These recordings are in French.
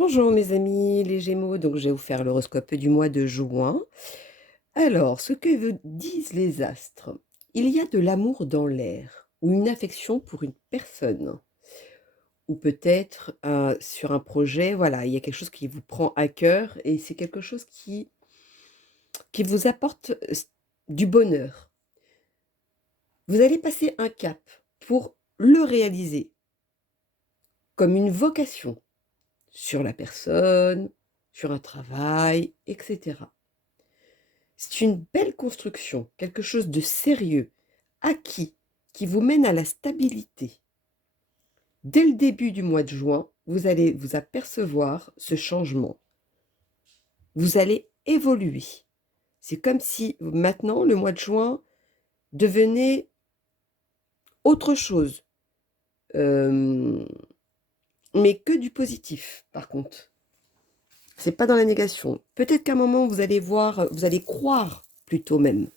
Bonjour mes amis les Gémeaux, donc je vais vous faire l'horoscope du mois de juin. Alors, ce que disent les astres, il y a de l'amour dans l'air, ou une affection pour une personne, ou peut-être sur un projet, voilà, il y a quelque chose qui vous prend à cœur et c'est quelque chose qui vous apporte du bonheur. Vous allez passer un cap pour le réaliser, comme une vocation sur la personne, sur un travail, etc. C'est une belle construction, quelque chose de sérieux, acquis, qui vous mène à la stabilité. Dès le début du mois de juin, vous allez vous apercevoir ce changement. Vous allez évoluer. C'est comme si maintenant, le mois de juin devenait autre chose, euh, mais que du positif, par contre. C'est pas dans la négation. Peut-être qu'à un moment, vous allez voir, vous allez croire plutôt même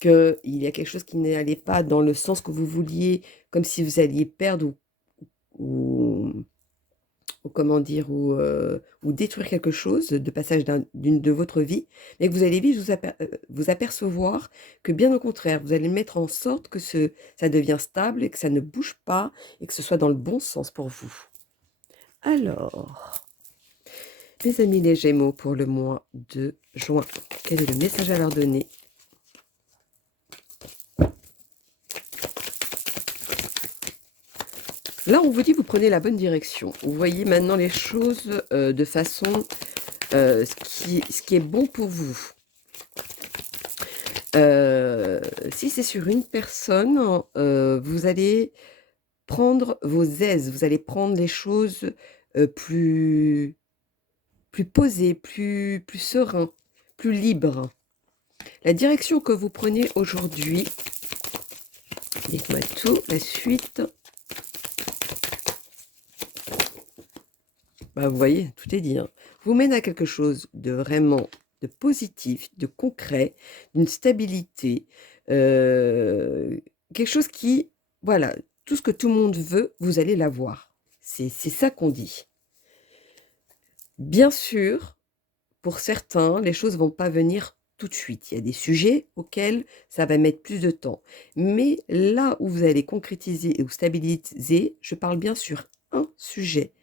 qu'il y a quelque chose qui n'allait pas dans le sens que vous vouliez, comme si vous alliez perdre ou, ou comment dire, ou détruire quelque chose de passage d'une de votre vie, mais que vous allez vite vous apercevoir que bien au contraire, vous allez mettre en sorte que ça devient stable et que ça ne bouge pas et que ce soit dans le bon sens pour vous. Alors, mes amis les Gémeaux pour le mois de juin, quel est le message à leur donner? Là, on vous dit, vous prenez la bonne direction. Vous voyez maintenant les choses de façon, ce qui est bon pour vous. Si c'est sur une personne, vous allez prendre vos aises, vous allez prendre les choses plus posées, plus serein, plus libre. La direction que vous prenez aujourd'hui, dites-moi tout, la suite. Bah, vous voyez, tout est dit, hein. Vous mène à quelque chose de vraiment de positif, de concret, d'une stabilité, quelque chose qui, voilà, tout ce que tout le monde veut, vous allez l'avoir. C'est ça qu'on dit. Bien sûr, pour certains, les choses vont pas venir tout de suite. Il y a des sujets auxquels ça va mettre plus de temps. Mais là où vous allez concrétiser ou stabiliser, je parle bien sur un sujet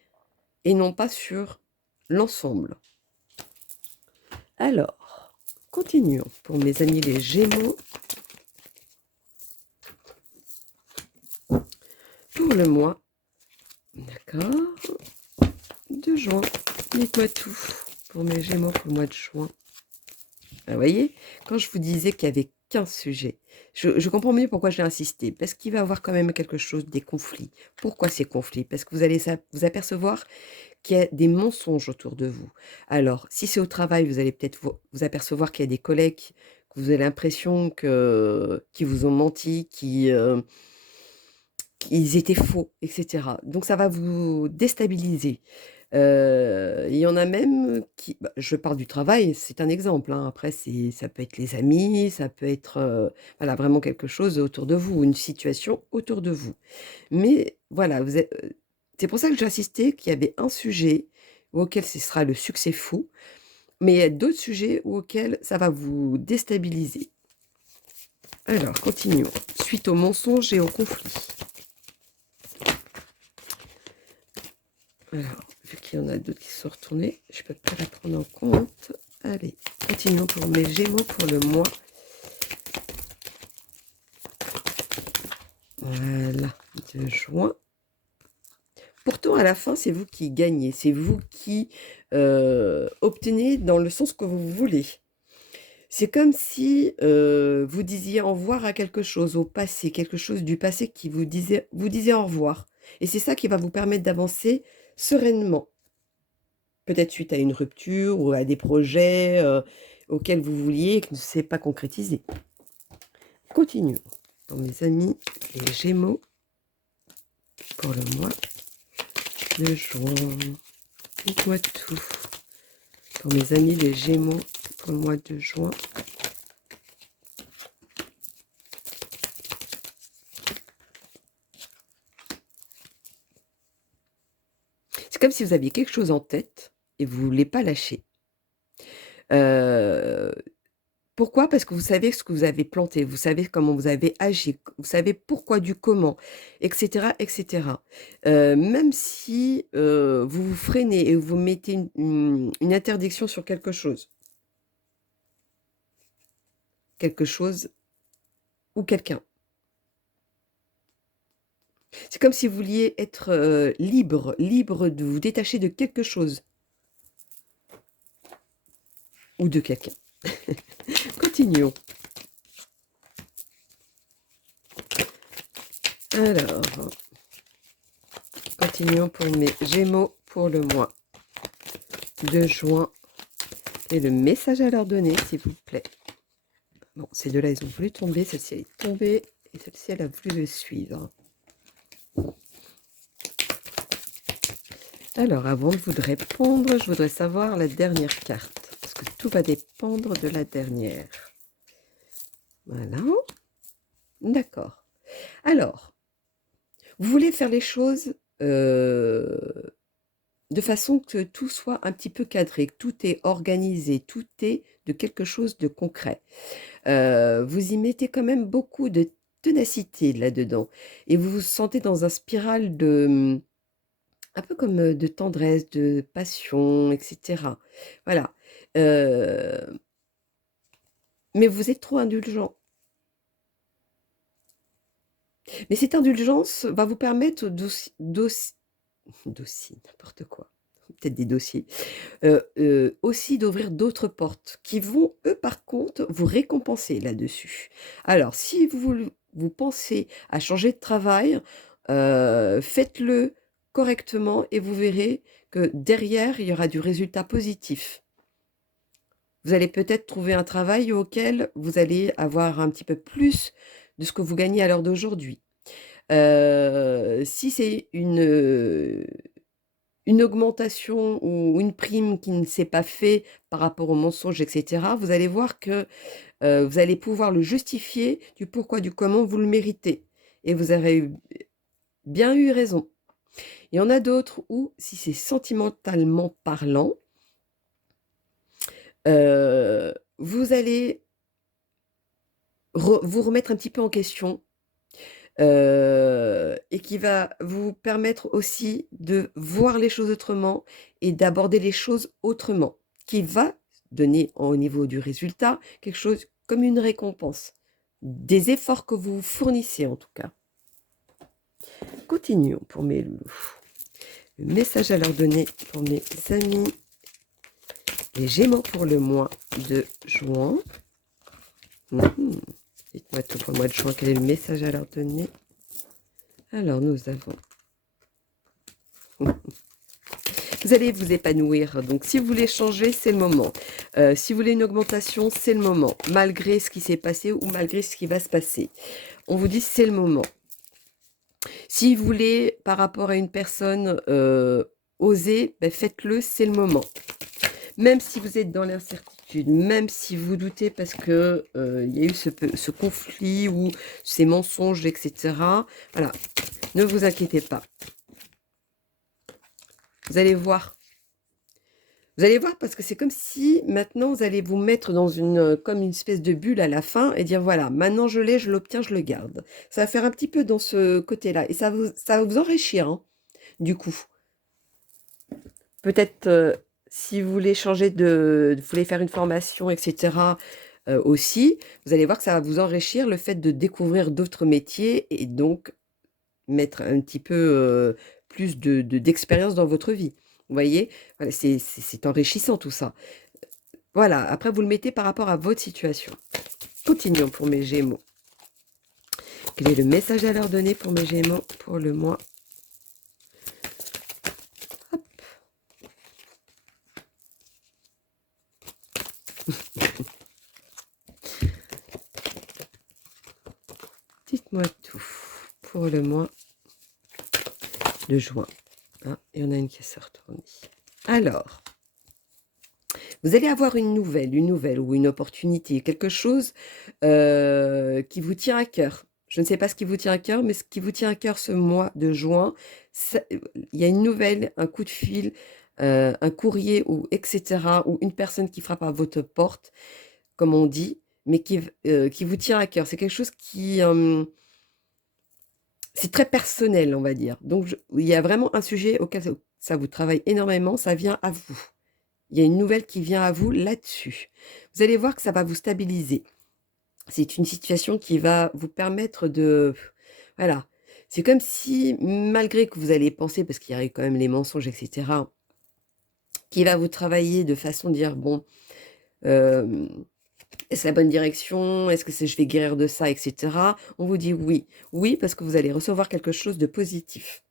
et non pas sur l'ensemble. Alors, continuons pour mes amis les Gémeaux. Pour le mois, d'accord, de juin. Dites-moi tout pour mes Gémeaux pour le mois de juin. Ah, vous voyez, quand je vous disais qu'il y avait 15 sujets, je comprends mieux pourquoi j'ai insisté. Parce qu'il va y avoir quand même quelque chose, des conflits. Pourquoi ces conflits? Parce que vous allez vous apercevoir qu'il y a des mensonges autour de vous. Alors, si c'est au travail, vous allez peut-être vous apercevoir qu'il y a des collègues que vous avez l'impression qu'ils vous ont menti, qu'ils étaient faux, etc. Donc ça va vous déstabiliser. Il y en a même qui, bah, je parle du travail, c'est un exemple, hein. Après, ça peut être les amis, ça peut être voilà, vraiment quelque chose autour de vous, une situation autour de vous. Mais voilà, c'est pour ça que j'insistais qu'il y avait un sujet auquel ce sera le succès fou, mais il y a d'autres sujets auxquels ça va vous déstabiliser. Alors, continuons. Suite aux mensonges et aux conflits. Alors, vu qu'il y en a d'autres qui sont retournés, je ne peux pas la prendre en compte. Allez, continuons pour mes Gémeaux pour le mois. Voilà, de juin. Pourtant, à la fin, c'est vous qui gagnez, c'est vous qui obtenez dans le sens que vous voulez. C'est comme si vous disiez au revoir à quelque chose, au passé, quelque chose du passé qui vous disait au revoir. Et c'est ça qui va vous permettre d'avancer sereinement. Peut-être suite à une rupture ou à des projets auxquels vous vouliez et que ne s'est pas concrétisé. Continuons. Pour mes amis, les Gémeaux, pour le mois de juin. Dites-moi tout. Pour mes amis, les Gémeaux, pour le mois de juin. C'est comme si vous aviez quelque chose en tête et vous ne voulez pas lâcher. Heu, Pourquoi? Parce que vous savez ce que vous avez planté, vous savez comment vous avez agi, vous savez pourquoi du comment, et cetera, et cetera. Même si, vous vous freinez et vous mettez une interdiction sur quelque chose ou quelqu'un. C'est comme si vous vouliez être, libre de vous détacher de quelque chose ou de quelqu'un. Continuons. Alors, continuons pour mes Gémeaux pour le mois de juin et le message à leur donner, s'il vous plaît. Bon, ces deux-là, ils ont voulu tomber. Celle-ci, elle est tombée et celle-ci, elle a voulu le suivre. Alors, avant de vous répondre, je voudrais savoir la dernière carte, parce que tout va dépendre de la dernière. Voilà. D'accord. Alors, vous voulez faire les choses de façon que tout soit un petit peu cadré, que tout est organisé, tout est de quelque chose de concret. Vous y mettez quand même beaucoup de ténacité là-dedans et vous vous sentez dans un spirale de, un peu comme, de tendresse, de passion, et cetera. Voilà, mais vous êtes trop indulgent. Mais cette indulgence va vous permettre d'aussi n'importe quoi, peut-être des dossiers, aussi d'ouvrir d'autres portes qui vont, eux, par contre, vous récompenser là-dessus. Alors si vous pensez à changer de travail, faites-le correctement et vous verrez que derrière, il y aura du résultat positif. Vous allez peut-être trouver un travail auquel vous allez avoir un petit peu plus de ce que vous gagnez à l'heure d'aujourd'hui. Si c'est une augmentation ou une prime qui ne s'est pas fait par rapport aux mensonges et cetera, vous allez voir que, vous allez pouvoir le justifier du pourquoi, du comment, vous le méritez et vous aurez bien eu raison. Il y en a d'autres où, si c'est sentimentalement parlant, vous allez vous remettre un petit peu en question, et qui va vous permettre aussi de voir les choses autrement et d'aborder les choses autrement, qui va donner au niveau du résultat quelque chose comme une récompense, des efforts que vous fournissez en tout cas. Continuons pour mes loulous. Le message à leur donner pour mes amis, les Gémeaux pour le mois de juin. Dites-moi tout pour le mois de juin, quel est le message à leur donner? Alors, nous avons... Vous allez vous épanouir. Donc, si vous voulez changer, c'est le moment. Si vous voulez une augmentation, c'est le moment. Malgré ce qui s'est passé ou malgré ce qui va se passer. On vous dit c'est le moment. Si vous voulez, par rapport à une personne, oser, ben faites-le, c'est le moment. Même si vous êtes dans l'incertitude, même si vous doutez parce que il y a eu ce conflit ou ces mensonges, etc. Voilà, ne vous inquiétez pas. Vous allez voir. Vous allez voir parce que c'est comme si maintenant vous allez vous mettre dans comme une espèce de bulle à la fin et dire voilà, maintenant je l'ai, je l'obtiens, je le garde. Ça va faire un petit peu dans ce côté-là et ça va vous enrichir, hein, du coup. Peut-être si vous voulez vous voulez faire une formation, etc. Aussi, vous allez voir que ça va vous enrichir le fait de découvrir d'autres métiers et donc mettre un petit peu plus d'expérience dans votre vie. Vous voyez, voilà, c'est enrichissant tout ça. Voilà, après vous le mettez par rapport à votre situation. Continuons pour mes Gémeaux. Quel est le message à leur donner pour mes Gémeaux pour le mois? Hop. Dites-moi tout pour le mois de juin. Ah, il y en a une qui s'est retournée. Alors, vous allez avoir une nouvelle ou une opportunité, quelque chose qui vous tient à cœur. Je ne sais pas ce qui vous tient à cœur, mais ce qui vous tient à cœur ce mois de juin, il y a une nouvelle, un coup de fil, un courrier ou etc., ou une personne qui frappe à votre porte, comme on dit, mais qui vous tient à cœur. C'est quelque chose qui... c'est très personnel, on va dire. Donc, il y a vraiment un sujet auquel ça vous travaille énormément, ça vient à vous. Il y a une nouvelle qui vient à vous là-dessus. Vous allez voir que ça va vous stabiliser. C'est une situation qui va vous permettre de... Voilà. C'est comme si, malgré que vous allez penser, parce qu'il y a quand même les mensonges, etc., qui va vous travailler de façon de dire, bon, euh, est-ce la bonne direction? Est-ce que je vais guérir de ça, etc. On vous dit oui. Oui, parce que vous allez recevoir quelque chose de positif.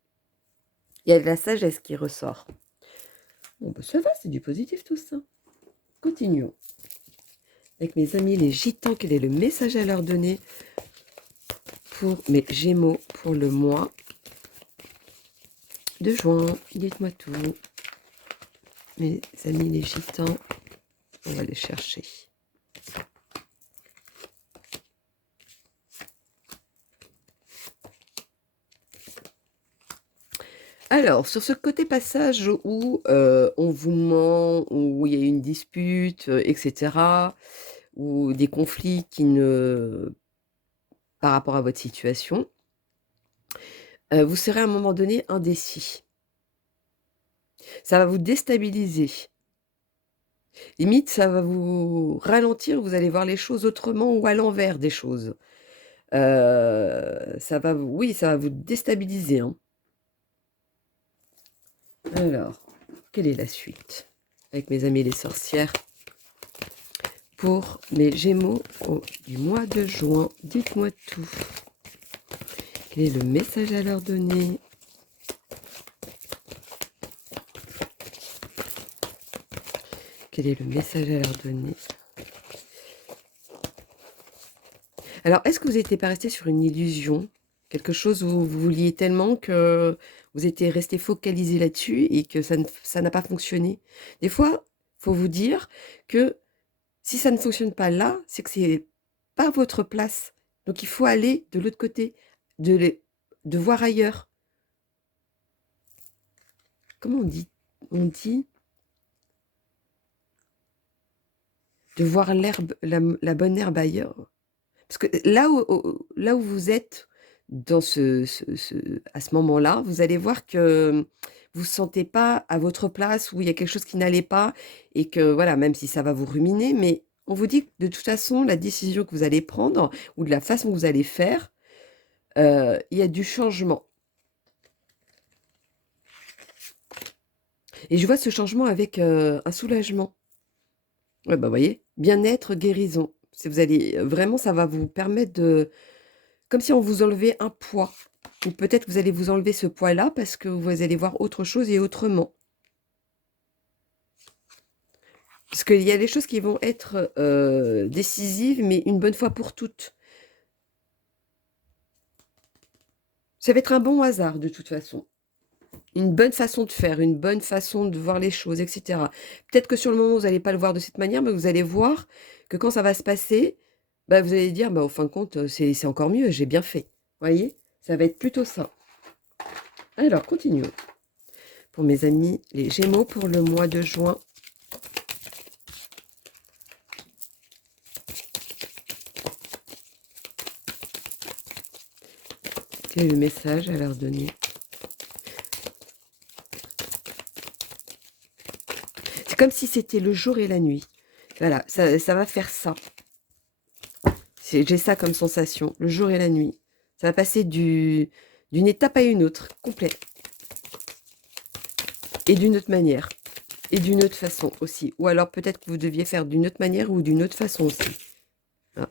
Il y a de la sagesse qui ressort. Bon, ben ça va, c'est du positif tout ça. Continuons. Avec mes amis les gitans, quel est le message à leur donner pour mes Gémeaux pour le mois de juin? Dites-moi tout. Mes amis les gitans, on va les chercher. Alors, sur ce côté passage où on vous ment, où il y a une dispute, etc., ou des conflits par rapport à votre situation, vous serez à un moment donné indécis. Ça va vous déstabiliser. Limite, ça va vous ralentir, vous allez voir les choses autrement ou à l'envers des choses. Ça va vous déstabiliser, hein. Alors, quelle est la suite? Avec mes amis les sorcières, pour mes Gémeaux du mois de juin, dites-moi tout. Quel est le message à leur donner? Quel est le message à leur donner? Alors, est-ce que vous n'étiez pas resté sur une illusion? Quelque chose où vous vouliez tellement que vous étiez resté focalisé là-dessus et que ça n'a pas fonctionné? Des fois, il faut vous dire que si ça ne fonctionne pas là, c'est que c'est pas votre place. Donc, il faut aller de l'autre côté, de voir ailleurs. Comment on dit? On dit de voir la bonne herbe ailleurs. Parce que là où vous êtes dans à ce moment-là, vous allez voir que vous ne sentez pas à votre place, où il y a quelque chose qui n'allait pas, et que voilà, même si ça va vous ruminer, mais on vous dit que de toute façon, la décision que vous allez prendre, ou de la façon que vous allez faire, il y a du changement. Et je vois ce changement avec un soulagement. Ouais, bah, vous voyez, bien-être, guérison. Vous allez vraiment, ça va vous permettre de... Comme si on vous enlevait un poids. Ou peut-être vous allez vous enlever ce poids-là parce que vous allez voir autre chose et autrement. Parce qu'il y a des choses qui vont être décisives, mais une bonne fois pour toutes. Ça va être un bon hasard de toute façon. Une bonne façon de faire, une bonne façon de voir les choses, etc. Peut-être que sur le moment, vous n'allez pas le voir de cette manière, mais vous allez voir que quand ça va se passer, bah, vous allez dire, bah, au fin de compte, c'est encore mieux, j'ai bien fait. Vous voyez? Ça va être plutôt ça. Alors, continuons. Pour mes amis, les Gémeaux pour le mois de juin. Quel est le message à leur donner? C'est comme si c'était le jour et la nuit. Voilà, ça va faire ça. J'ai ça comme sensation, le jour et la nuit. Ça va passer d'une étape à une autre, complet. Et d'une autre manière. Et d'une autre façon aussi. Ou alors peut-être que vous deviez faire d'une autre manière ou d'une autre façon aussi. Ah,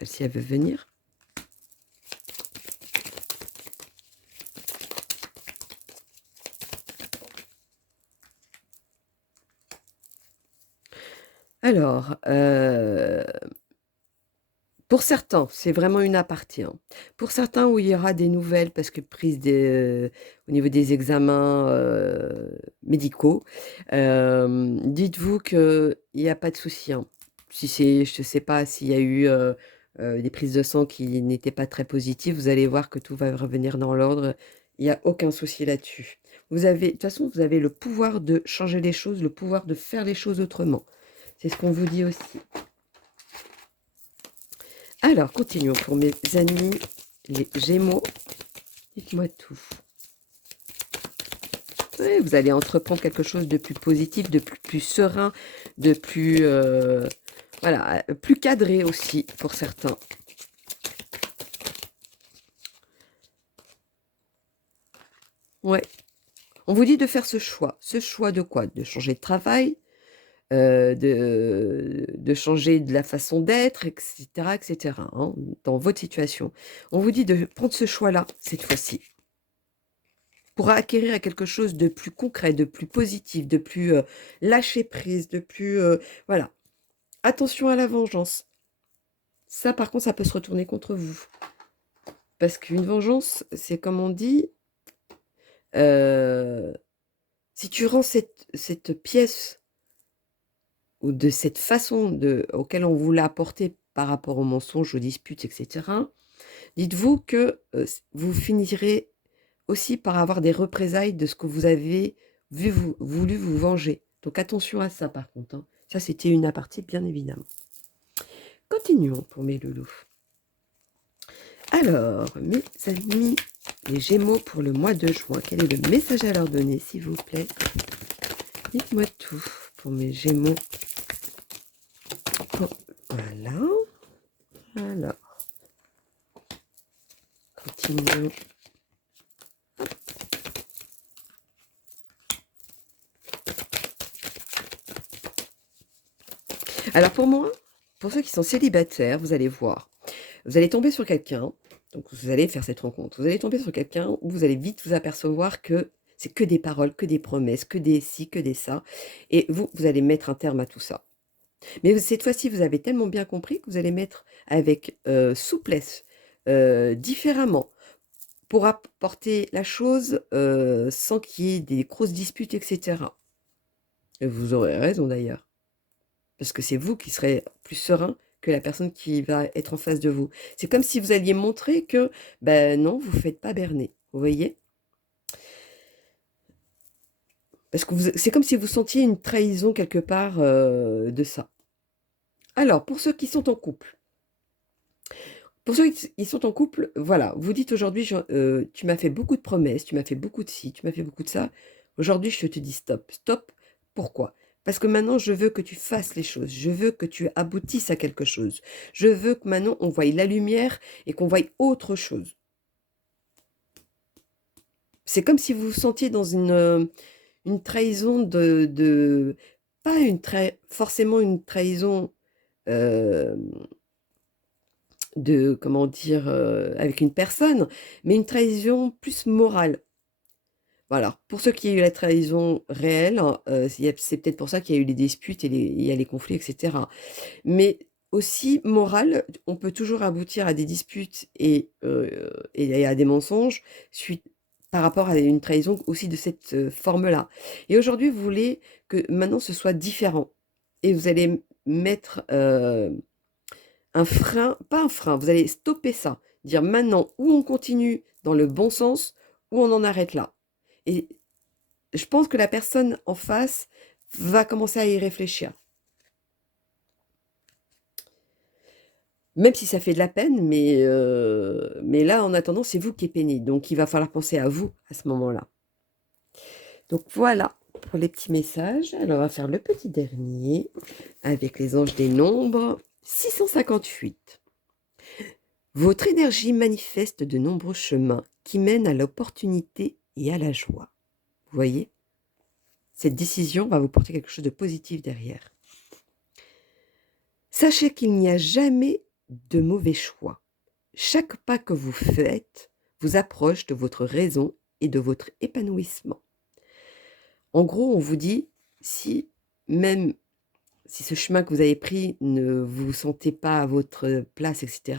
celle-ci, elle veut venir. Alors, pour certains, c'est vraiment une aparté, hein. Pour certains, où il y aura des nouvelles, parce que au niveau des examens médicaux, dites-vous qu'il n'y a pas de souci, hein. Si c'est, je ne sais pas s'il y a eu des prises de sang qui n'étaient pas très positives, vous allez voir que tout va revenir dans l'ordre. Il y a aucun souci là-dessus. De toute façon, vous avez le pouvoir de changer les choses, le pouvoir de faire les choses autrement. C'est ce qu'on vous dit aussi. Alors, continuons pour mes amis, les Gémeaux. Dites-moi tout. Oui, vous allez entreprendre quelque chose de plus positif, de plus serein, de plus, voilà, plus cadré aussi pour certains. Ouais. On vous dit de faire ce choix. Ce choix de quoi? De changer de travail, de changer de la façon d'être, etc., etc., hein, dans votre situation. On vous dit de prendre ce choix-là, cette fois-ci, pour acquérir à quelque chose de plus concret, de plus positif, de plus lâcher prise, de plus... voilà. Attention à la vengeance. Ça, par contre, ça peut se retourner contre vous. Parce qu'une vengeance, c'est comme on dit, si tu rends cette pièce ou de cette façon auquel on vous l'a apporté par rapport aux mensonges, aux disputes, etc., dites-vous que vous finirez aussi par avoir des représailles de ce que vous avez voulu vous venger. Donc attention à ça par contre, hein. Ça, c'était une aparté, bien évidemment. Continuons pour mes loulous. Alors, mes amis, les Gémeaux pour le mois de juin, quel est le message à leur donner, s'il vous plaît? Dites-moi tout pour mes Gémeaux. Voilà. Alors, continuons. Alors pour moi, pour ceux qui sont célibataires, vous allez voir, vous allez tomber sur quelqu'un, donc vous allez faire cette rencontre, vous allez tomber sur quelqu'un où vous allez vite vous apercevoir que c'est que des paroles, que des promesses, que des ci, que des ça, et vous allez mettre un terme à tout ça. Mais cette fois-ci, vous avez tellement bien compris que vous allez mettre avec souplesse, différemment, pour apporter la chose sans qu'il y ait des grosses disputes, etc. Et vous aurez raison d'ailleurs. Parce que c'est vous qui serez plus serein que la personne qui va être en face de vous. C'est comme si vous alliez montrer que, ben non, vous ne faites pas berner. Vous voyez? Parce que c'est comme si vous sentiez une trahison quelque part de ça. Alors, pour ceux qui sont en couple, voilà, vous dites aujourd'hui, tu m'as fait beaucoup de promesses, tu m'as fait beaucoup de ci, tu m'as fait beaucoup de ça. Aujourd'hui, je te dis stop. Stop, pourquoi? Parce que maintenant, je veux que tu fasses les choses. Je veux que tu aboutisses à quelque chose. Je veux que maintenant, on voie la lumière et qu'on voie autre chose. C'est comme si vous vous sentiez dans une trahison pas forcément une trahison comment dire, avec une personne, mais une trahison plus morale. Voilà, pour ceux qui ont eu la trahison réelle, hein, c'est peut-être pour ça qu'il y a eu les disputes et il y a les conflits, etc. Mais aussi morale, on peut toujours aboutir à des disputes et à des mensonges par rapport à une trahison aussi de cette forme-là. Et aujourd'hui, vous voulez que maintenant ce soit différent. Et vous allez mettre un frein, pas un frein, vous allez stopper ça. Dire maintenant, ou on continue dans le bon sens, ou on en arrête là. Et je pense que la personne en face va commencer à y réfléchir. Même si ça fait de la peine, mais là, en attendant, c'est vous qui êtes peiné. Donc, il va falloir penser à vous à ce moment-là. Donc, voilà pour les petits messages. Alors, on va faire le petit dernier avec les anges des nombres. 658. Votre énergie manifeste de nombreux chemins qui mènent à l'opportunité et à la joie. Vous voyez? Cette décision va vous porter quelque chose de positif derrière. Sachez qu'il n'y a jamais de mauvais choix. Chaque pas que vous faites vous approche de votre raison et de votre épanouissement. En gros, on vous dit, même si ce chemin que vous avez pris ne vous sentez pas à votre place, etc.,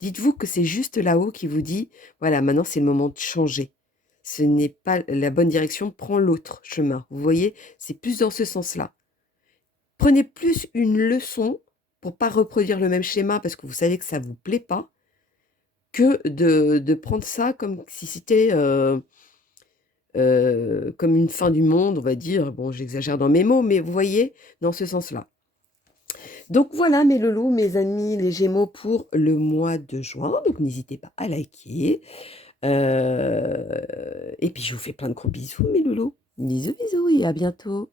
dites-vous que c'est juste là-haut qui vous dit, voilà, maintenant c'est le moment de changer. Ce n'est pas la bonne direction, prends l'autre chemin. Vous voyez, c'est plus dans ce sens-là. Prenez plus une leçon pour pas reproduire le même schéma parce que vous savez que ça vous plaît pas, que de prendre ça comme si c'était, comme une fin du monde, on va dire. Bon, j'exagère dans mes mots, mais vous voyez? Dans ce sens-là. Donc voilà mes loulous, mes amis, les Gémeaux pour le mois de juin. Donc n'hésitez pas à liker. Et puis je vous fais plein de gros bisous mes loulous. Bisous, bisous et à bientôt.